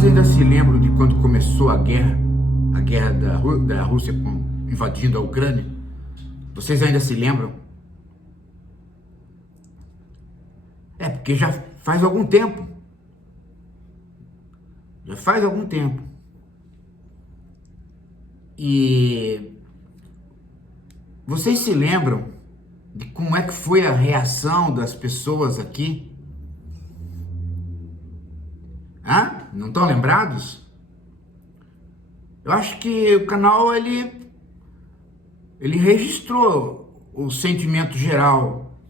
Vocês ainda se lembram de quando começou a guerra da Rússia invadindo a Ucrânia? Vocês ainda se lembram? É, porque já faz algum tempo. Já faz algum tempo. E vocês se lembram de como é que foi a reação das pessoas aqui? Não estão lembrados? Eu acho que o canal ele registrou o sentimento geral.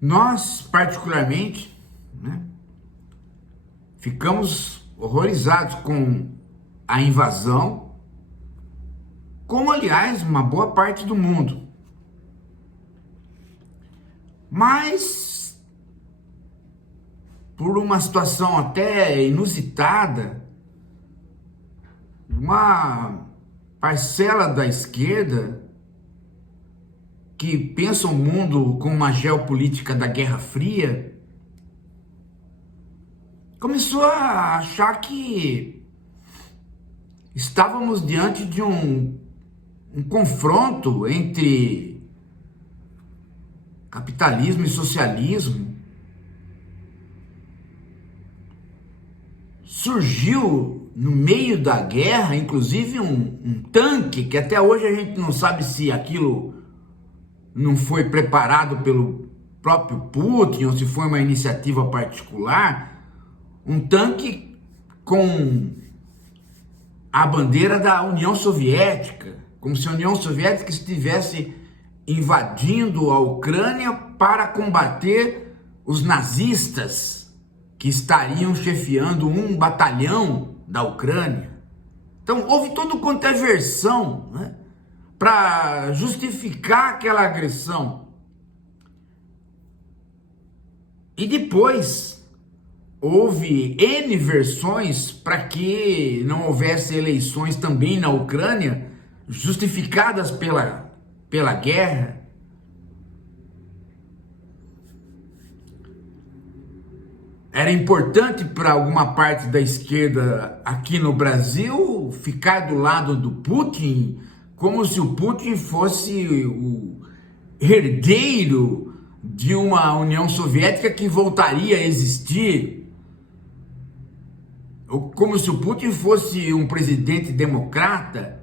Nós, particularmente, né, ficamos horrorizados com a invasão, como, aliás, uma boa parte do mundo. Mas, por uma situação até inusitada, uma parcela da esquerda que pensa o mundo com uma geopolítica da Guerra Fria, começou a achar que estávamos diante de um confronto entre capitalismo e socialismo. Surgiu no meio da guerra, inclusive um tanque, que até hoje a gente não sabe se aquilo não foi preparado pelo próprio Putin ou se foi uma iniciativa particular, um tanque com a bandeira da União Soviética, como se a União Soviética estivesse invadindo a Ucrânia para combater os nazistas que estariam chefiando um batalhão da Ucrânia. Então houve todo quanto é versão, né, para justificar aquela agressão. E depois houve N versões para que não houvesse eleições também na Ucrânia, justificadas pela guerra. Era importante para alguma parte da esquerda aqui no Brasil ficar do lado do Putin, como se o Putin fosse o herdeiro de uma União Soviética que voltaria a existir, ou como se o Putin fosse um presidente democrata.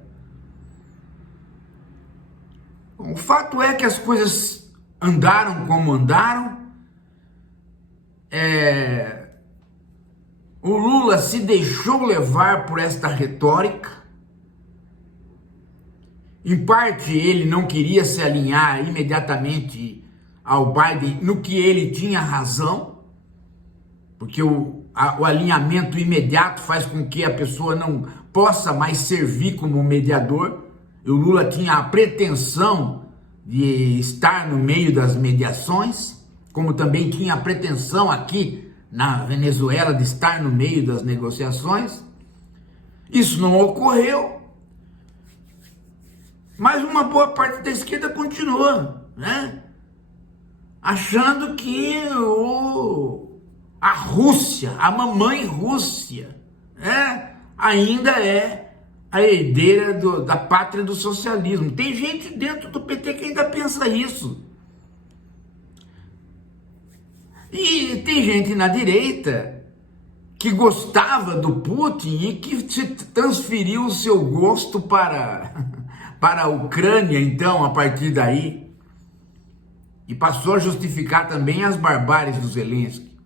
Bom, o fato é que as coisas andaram como andaram. O Lula se deixou levar por esta retórica. Em parte, ele não queria se alinhar imediatamente ao Biden, no que ele tinha razão, porque o alinhamento imediato faz com que a pessoa não possa mais servir como mediador. E o Lula tinha a pretensão de estar no meio das mediações, como também tinha a pretensão aqui na Venezuela de estar no meio das negociações. Isso não ocorreu, mas uma boa parte da esquerda continua, né, achando que a Rússia, a mamãe Rússia, né, ainda é a herdeira da pátria do socialismo. Tem gente dentro do PT que ainda pensa isso. E tem gente na direita que gostava do Putin e que transferiu o seu gosto para a Ucrânia, então, a partir daí. E passou a justificar também as barbáries do Zelensky.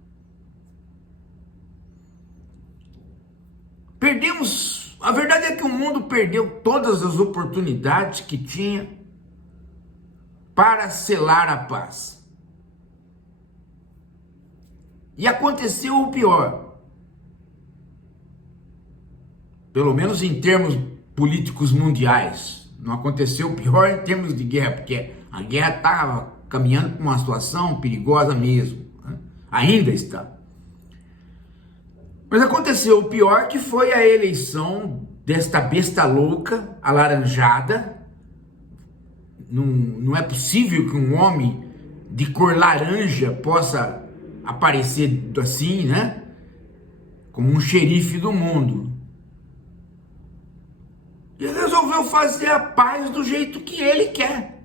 A verdade é que o mundo perdeu todas as oportunidades que tinha para selar a paz. E aconteceu o pior, pelo menos em termos políticos mundiais. Não aconteceu o pior em termos de guerra, porque a guerra estava caminhando para uma situação perigosa mesmo, né? Ainda está. Mas aconteceu o pior, que foi a eleição desta besta louca, alaranjada. Não é possível que um homem de cor laranja possa aparecer assim, né? como um xerife do mundo. E resolveu fazer a paz do jeito que ele quer.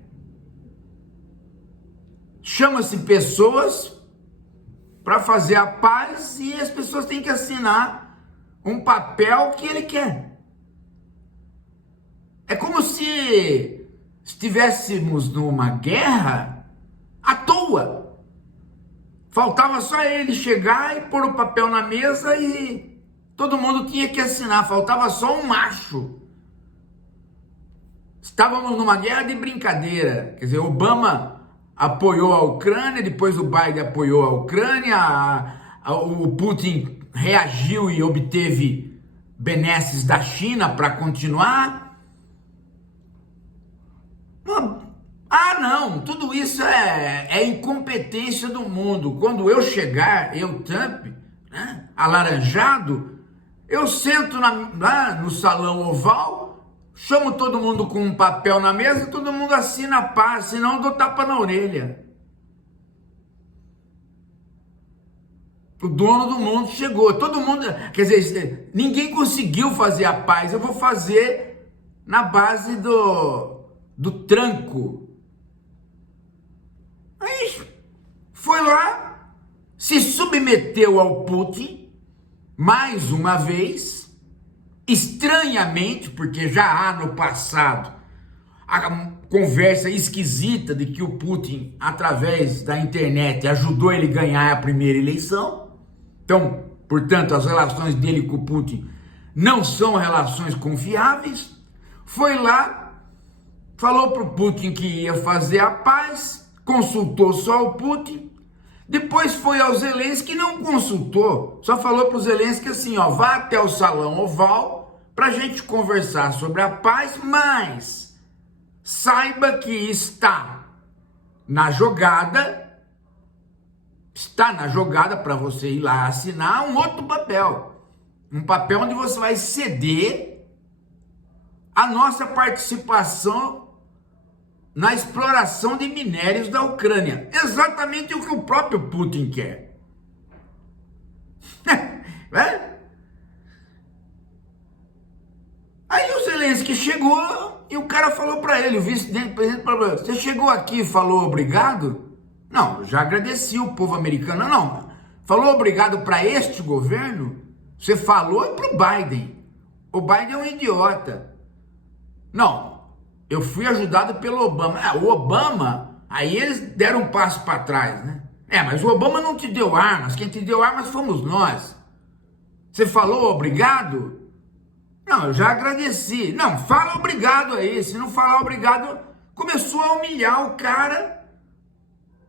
Chama-se pessoas para fazer a paz e as pessoas têm que assinar um papel que ele quer. É como se estivéssemos numa guerra à toa. Faltava só ele chegar e pôr o papel na mesa e todo mundo tinha que assinar. Faltava só um macho. Estávamos numa guerra de brincadeira. Quer dizer, Obama apoiou a Ucrânia, depois o Biden apoiou a Ucrânia, o Putin reagiu e obteve benesses da China para continuar. Não, tudo isso é incompetência do mundo. Quando eu chegar, eu, Trump, né, alaranjado, eu sento lá no salão oval, chamo todo mundo com um papel na mesa e todo mundo assina a paz, senão eu dou tapa na orelha. O dono do mundo chegou, todo mundo, quer dizer, ninguém conseguiu fazer a paz, eu vou fazer na base do tranco. Aí foi lá, se submeteu ao Putin, mais uma vez, estranhamente, porque já há no passado a conversa esquisita de que o Putin, através da internet, ajudou ele a ganhar a primeira eleição. Então, portanto, as relações dele com o Putin não são relações confiáveis. Foi lá, falou para o Putin que ia fazer a paz, consultou só o Putin. Depois foi ao Zelensky e não consultou, só falou para o Zelensky assim, ó, vá até o salão oval para a gente conversar sobre a paz, mas saiba que está na jogada para você ir lá assinar um outro papel, um papel onde você vai ceder a nossa participação na exploração de minérios da Ucrânia. Exatamente o que o próprio Putin quer. Aí o Zelensky chegou e o cara falou para ele, o vice-presidente, você chegou aqui e falou obrigado? Não, já agradeci o povo americano. Não, falou obrigado para este governo? Você falou para o Biden. O Biden é um idiota. Não, eu fui ajudado pelo Obama. O Obama, aí eles deram um passo para trás, né? Mas o Obama não te deu armas, quem te deu armas fomos nós. Você falou obrigado? Não, eu já agradeci. Não, fala obrigado aí, se não falar obrigado, começou a humilhar o cara.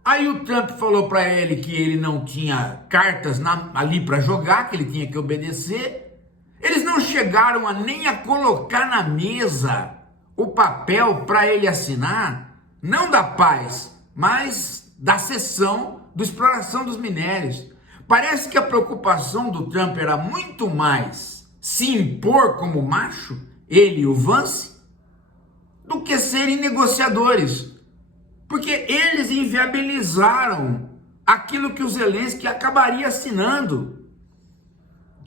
Aí o Trump falou para ele que ele não tinha cartas ali para jogar, que ele tinha que obedecer. Eles não chegaram nem a colocar na mesa o papel para ele assinar, não da paz, mas da cessão, da exploração dos minérios. Parece que a preocupação do Trump era muito mais se impor como macho, ele e o Vance, do que serem negociadores. Porque eles inviabilizaram aquilo que o Zelensky acabaria assinando.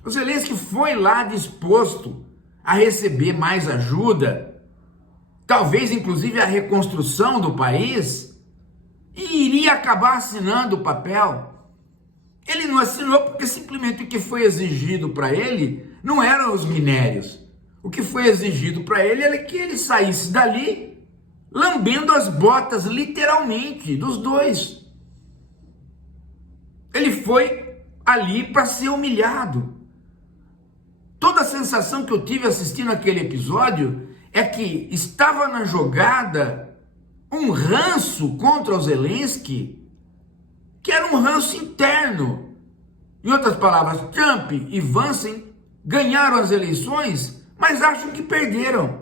O Zelensky foi lá disposto a receber mais ajuda, talvez inclusive a reconstrução do país, e iria acabar assinando o papel. Ele não assinou porque simplesmente o que foi exigido para ele não eram os minérios. O que foi exigido para ele era que ele saísse dali lambendo as botas, literalmente, dos dois. Ele foi ali para ser humilhado. Toda a sensação que eu tive assistindo aquele episódio é que estava na jogada um ranço contra o Zelensky, que era um ranço interno. Em outras palavras, Trump e Vance ganharam as eleições, mas acham que perderam.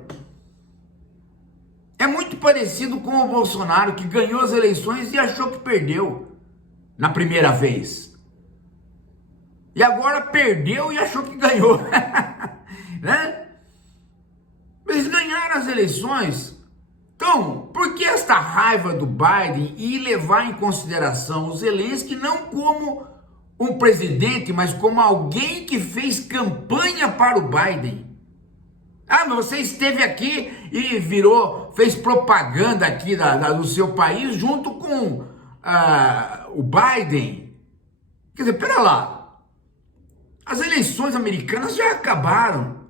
É muito parecido com o Bolsonaro, que ganhou as eleições e achou que perdeu na primeira vez. E agora perdeu e achou que ganhou. Né? Eles ganharam as eleições. Então, por que esta raiva do Biden e levar em consideração o Zelensky não como um presidente, mas como alguém que fez campanha para o Biden. Ah, mas você esteve aqui e fez propaganda aqui do seu país junto com o Biden. Quer dizer, pera lá, as eleições americanas já acabaram.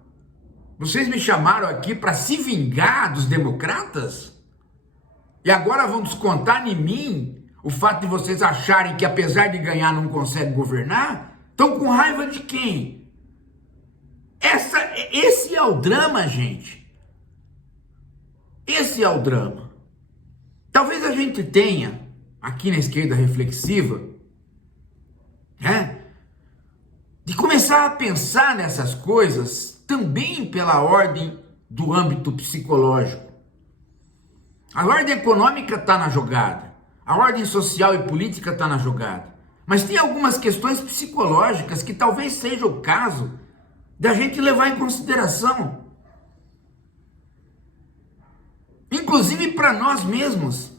Vocês me chamaram aqui para se vingar dos democratas? E agora vão descontar em mim o fato de vocês acharem que apesar de ganhar não conseguem governar? Estão com raiva de quem? Esse é o drama, gente. Esse é o drama. Talvez a gente tenha, aqui na esquerda reflexiva, né, de começar a pensar nessas coisas também pela ordem do âmbito psicológico. A ordem econômica está na jogada, a ordem social e política está na jogada, mas tem algumas questões psicológicas que talvez seja o caso da gente levar em consideração, inclusive para nós mesmos.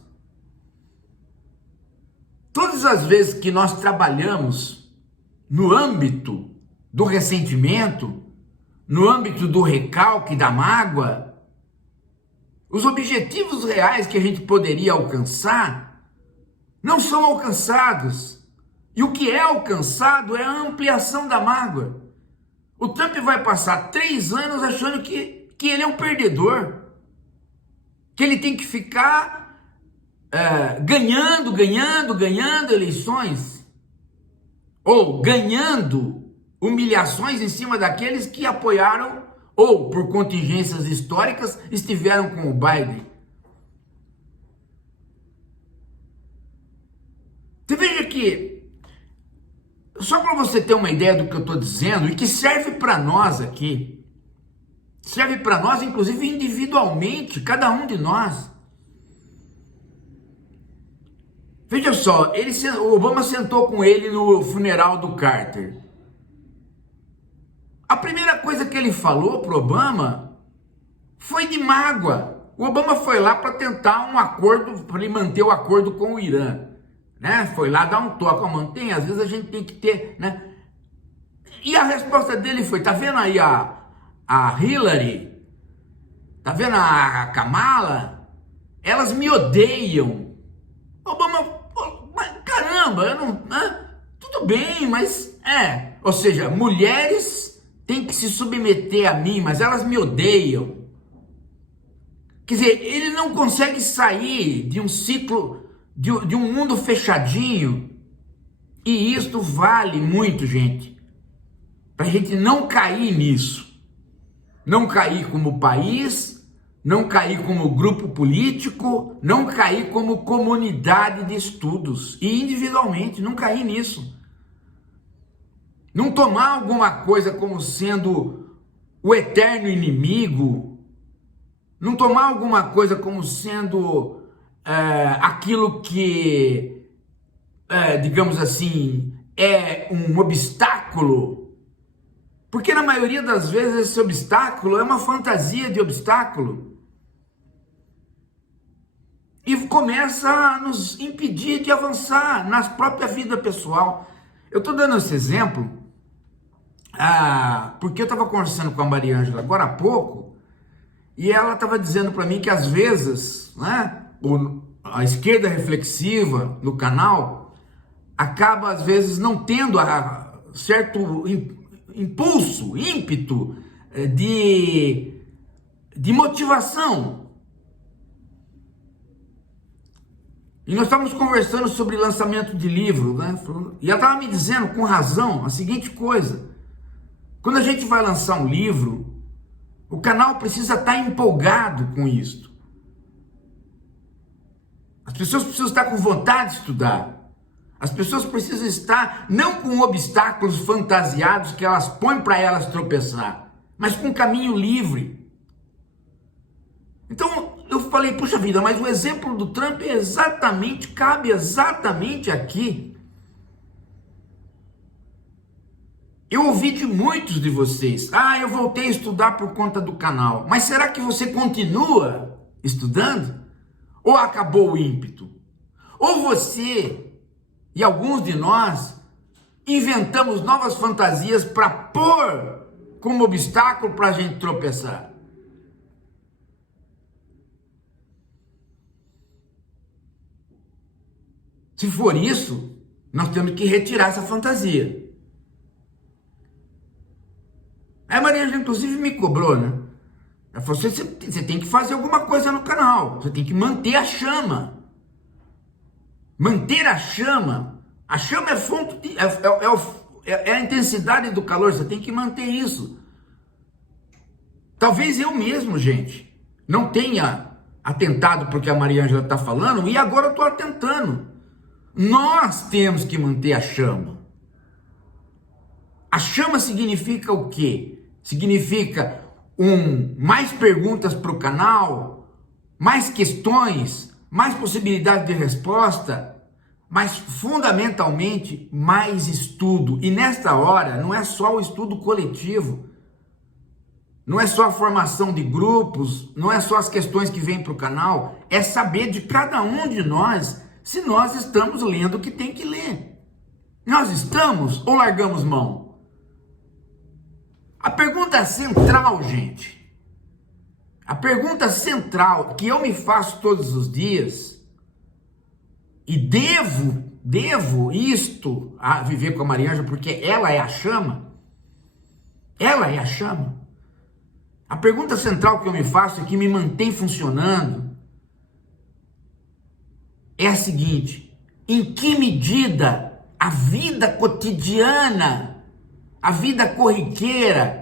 Todas as vezes que nós trabalhamos no âmbito do ressentimento, no âmbito do recalque, da mágoa, os objetivos reais que a gente poderia alcançar não são alcançados. E o que é alcançado é a ampliação da mágoa. O Trump vai passar 3 anos achando que ele é um perdedor, que ele tem que ficar ganhando eleições, ou ganhando humilhações em cima daqueles que apoiaram ou por contingências históricas estiveram com o Biden. Você veja que, só para você ter uma ideia do que eu estou dizendo, e que serve para nós aqui, serve para nós inclusive individualmente, cada um de nós. Veja só, o Obama sentou com ele no funeral do Carter. A primeira coisa que ele falou pro Obama foi de mágoa. O Obama foi lá para tentar um acordo, para ele manter o acordo com o Irã, né? Foi lá dar um toque, mantém, às vezes a gente tem que ter, né? E a resposta dele foi, tá vendo aí a Hillary? Tá vendo a Kamala? Elas me odeiam. Obama, caramba, eu não, tudo bem, mas ou seja, mulheres têm que se submeter a mim, mas elas me odeiam. Quer dizer, ele não consegue sair de um ciclo, de um mundo fechadinho, e isto vale muito, gente, para a gente não cair nisso, não cair como país, não cair como grupo político, não cair como comunidade de estudos, e individualmente, não cair nisso. Não tomar alguma coisa como sendo o eterno inimigo, não tomar alguma coisa como sendo aquilo que, digamos assim, é um obstáculo, porque na maioria das vezes esse obstáculo é uma fantasia de obstáculo e começa a nos impedir de avançar na própria vida pessoal. Eu estou dando esse exemplo porque eu estava conversando com a Maria Ângela agora há pouco e ela estava dizendo para mim que às vezes, né, a esquerda reflexiva no canal acaba às vezes não tendo certo impulso, ímpeto de motivação. E nós estávamos conversando sobre lançamento de livro, né? E ela estava me dizendo com razão a seguinte coisa: quando a gente vai lançar um livro, o canal precisa estar empolgado com isso. As pessoas precisam estar com vontade de estudar. As pessoas precisam estar não com obstáculos fantasiados que elas põem para elas tropeçar, mas com caminho livre. Então eu falei, puxa vida, mas o exemplo do Trump cabe exatamente aqui. Eu ouvi de muitos de vocês, eu voltei a estudar por conta do canal. Mas será que você continua estudando? Ou acabou o ímpeto? Ou você e alguns de nós inventamos novas fantasias para pôr como obstáculo para a gente tropeçar. Se for isso, nós temos que retirar essa fantasia. Aí a Maria inclusive me cobrou, né? Ela falou, você tem que fazer alguma coisa no canal, você tem que manter a chama. Manter a chama. A chama é fonte de, é a intensidade do calor, você tem que manter isso. Talvez eu mesmo, gente, não tenha atentado porque a Maria Ângela está falando, e agora eu estou atentando. Nós temos que manter a chama. A chama significa o quê? Significa mais perguntas para o canal, mais questões, mais possibilidade de resposta, mas fundamentalmente mais estudo. E nesta hora não é só o estudo coletivo, não é só a formação de grupos, não é só as questões que vêm para o canal, é saber de cada um de nós se nós estamos lendo o que tem que ler. Nós estamos ou largamos mão? A pergunta central, gente, a pergunta central que eu me faço todos os dias, e devo isto a viver com a Maria Ângela, porque ela é a chama, a pergunta central que eu me faço e que me mantém funcionando é a seguinte: em que medida a vida cotidiana, a vida corriqueira,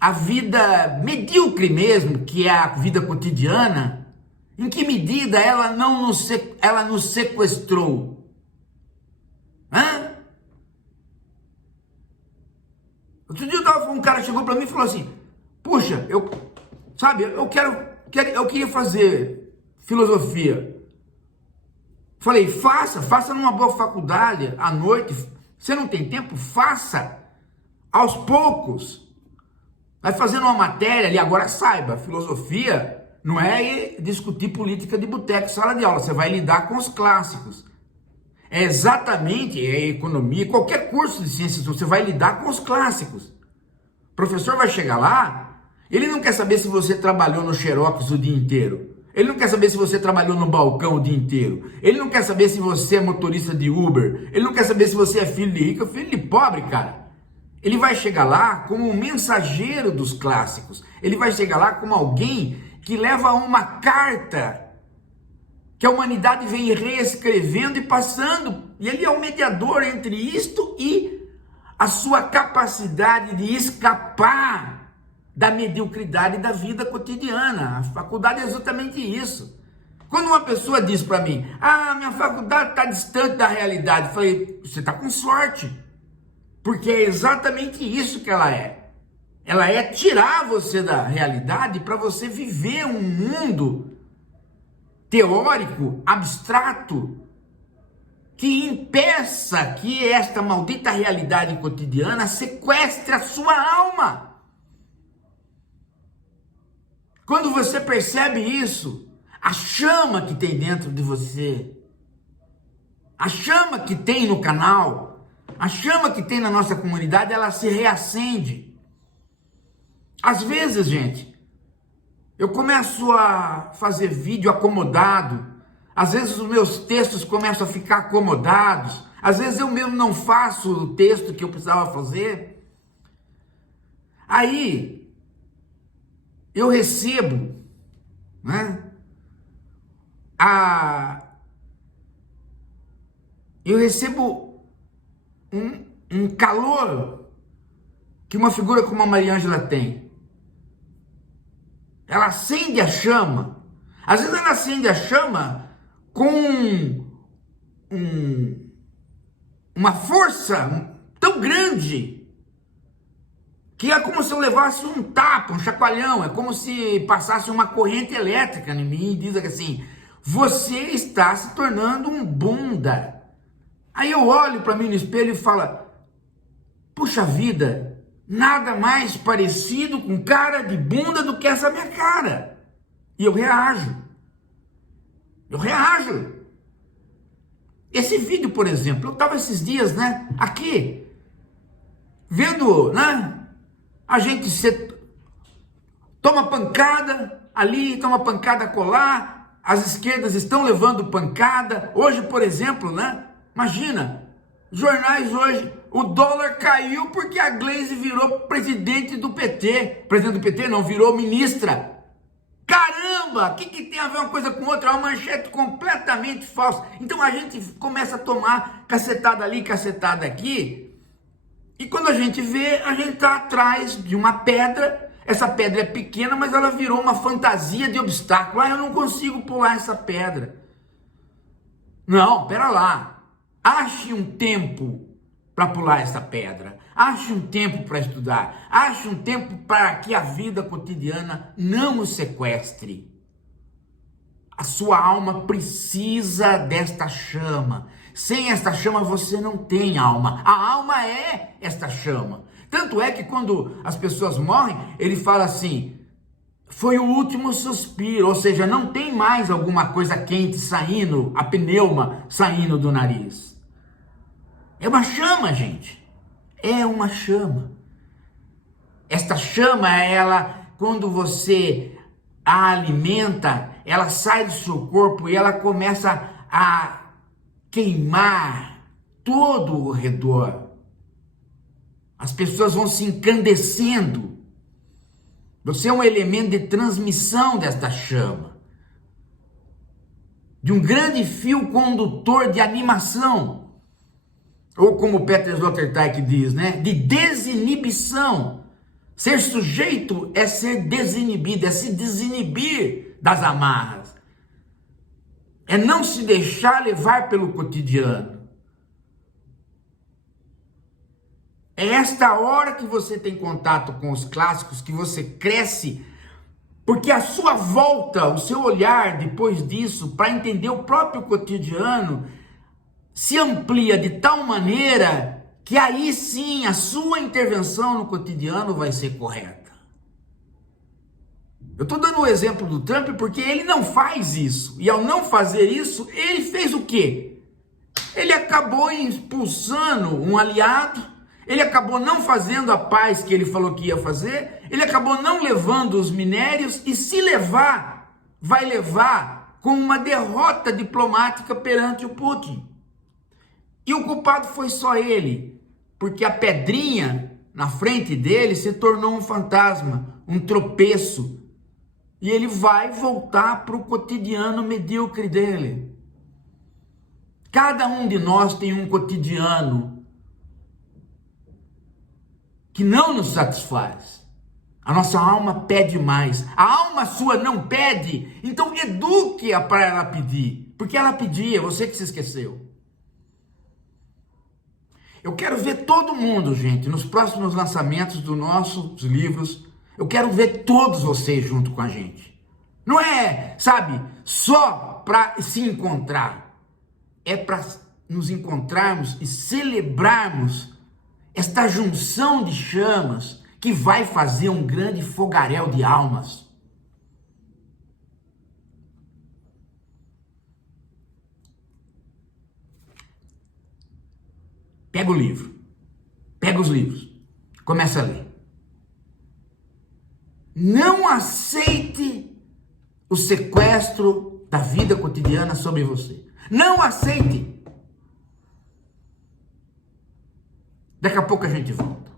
a vida medíocre mesmo, que é a vida cotidiana, em que medida ela nos sequestrou? Hã? Outro dia um cara chegou para mim e falou assim, puxa, eu queria fazer filosofia. Falei, faça numa boa faculdade, à noite. Você não tem tempo? Faça. Aos poucos. Vai fazendo uma matéria ali. Agora saiba, filosofia não é discutir política de boteco, sala de aula. Você vai lidar com os clássicos. É exatamente, economia, qualquer curso de ciências, você vai lidar com os clássicos. O professor vai chegar lá, ele não quer saber se você trabalhou no Xerox o dia inteiro. Ele não quer saber se você trabalhou no balcão o dia inteiro. Ele não quer saber se você é motorista de Uber. Ele não quer saber se você é filho de rico ou filho de pobre, cara. Ele vai chegar lá como um mensageiro dos clássicos. Ele vai chegar lá como alguém que leva uma carta que a humanidade vem reescrevendo e passando. E ele é o mediador entre isto e a sua capacidade de escapar da mediocridade da vida cotidiana. A faculdade é exatamente isso. Quando uma pessoa diz para mim, minha faculdade está distante da realidade, eu falei, você está com sorte, porque é exatamente isso que ela é. Ela é tirar você da realidade para você viver um mundo teórico, abstrato, que impeça que esta maldita realidade cotidiana sequestre a sua alma. Quando você percebe isso, a chama que tem dentro de você, a chama que tem no canal, a chama que tem na nossa comunidade, ela se reacende. Às vezes, gente, eu começo a fazer vídeo acomodado, às vezes os meus textos começam a ficar acomodados, às vezes eu mesmo não faço o texto que eu precisava fazer. Aí eu recebo, né, um calor que uma figura como a Maria Ângela tem. Ela acende a chama. Às vezes ela acende a chama com uma força tão grande que é como se eu levasse um tapa, um chacoalhão, é como se passasse uma corrente elétrica em mim e diz assim, você está se tornando um bunda. Aí eu olho para mim no espelho e falo, puxa vida, nada mais parecido com cara de bunda do que essa minha cara. E eu reajo. Esse vídeo, por exemplo, eu estava esses dias, né, aqui, vendo, né, a gente toma pancada ali, toma pancada colar, as esquerdas estão levando pancada. Hoje, por exemplo, né, imagina, jornais hoje, o dólar caiu porque a Glaze virou presidente do PT. Presidente do PT não, virou ministra. Caramba, o que tem a ver uma coisa com outra? É uma manchete completamente falsa. Então a gente começa a tomar cacetada ali, cacetada aqui. E quando a gente vê, a gente está atrás de uma pedra. Essa pedra é pequena, mas ela virou uma fantasia de obstáculo. Ah, eu não consigo pular essa pedra. Não, pera lá. Ache um tempo para pular essa pedra. Ache um tempo para estudar. Ache um tempo para que a vida cotidiana não o sequestre. A sua alma precisa desta chama. Sem esta chama você não tem alma. A alma é esta chama. Tanto é que quando as pessoas morrem, ele fala assim: foi o último suspiro, ou seja, não tem mais alguma coisa quente saindo, a pneuma saindo do nariz. É uma chama, gente. É uma chama. Esta chama, ela, quando você a alimenta, ela sai do seu corpo e ela começa a queimar todo o redor. As pessoas vão se encandecendo. Você é um elemento de transmissão desta chama, de um grande fio condutor de animação. Ou como Peter Sloterdijk diz, né? De desinibição. Ser sujeito é ser desinibido, é se desinibir das amarras. É não se deixar levar pelo cotidiano. É esta hora que você tem contato com os clássicos, que você cresce, porque a sua volta, o seu olhar depois disso, para entender o próprio cotidiano, se amplia de tal maneira que aí sim a sua intervenção no cotidiano vai ser correta. Eu estou dando o exemplo do Trump porque ele não faz isso. E ao não fazer isso, ele fez o quê? Ele acabou expulsando um aliado, ele acabou não fazendo a paz que ele falou que ia fazer, ele acabou não levando os minérios e se levar, vai levar com uma derrota diplomática perante o Putin. E o culpado foi só ele, porque a pedrinha na frente dele se tornou um fantasma, um tropeço. E ele vai voltar para o cotidiano medíocre dele. Cada um de nós tem um cotidiano que não nos satisfaz. A nossa alma pede mais. A alma sua não pede, então eduque-a para ela pedir. Porque ela pedia, você que se esqueceu. Eu quero ver todo mundo, gente, nos próximos lançamentos dos nossos livros. Eu quero ver todos vocês junto com a gente. Não é, sabe, só para se encontrar. É para nos encontrarmos e celebrarmos esta junção de chamas que vai fazer um grande fogaréu de almas. Pega o livro, pega os livros, começa a ler. Não aceite o sequestro da vida cotidiana sobre você. Não aceite. Daqui a pouco a gente volta.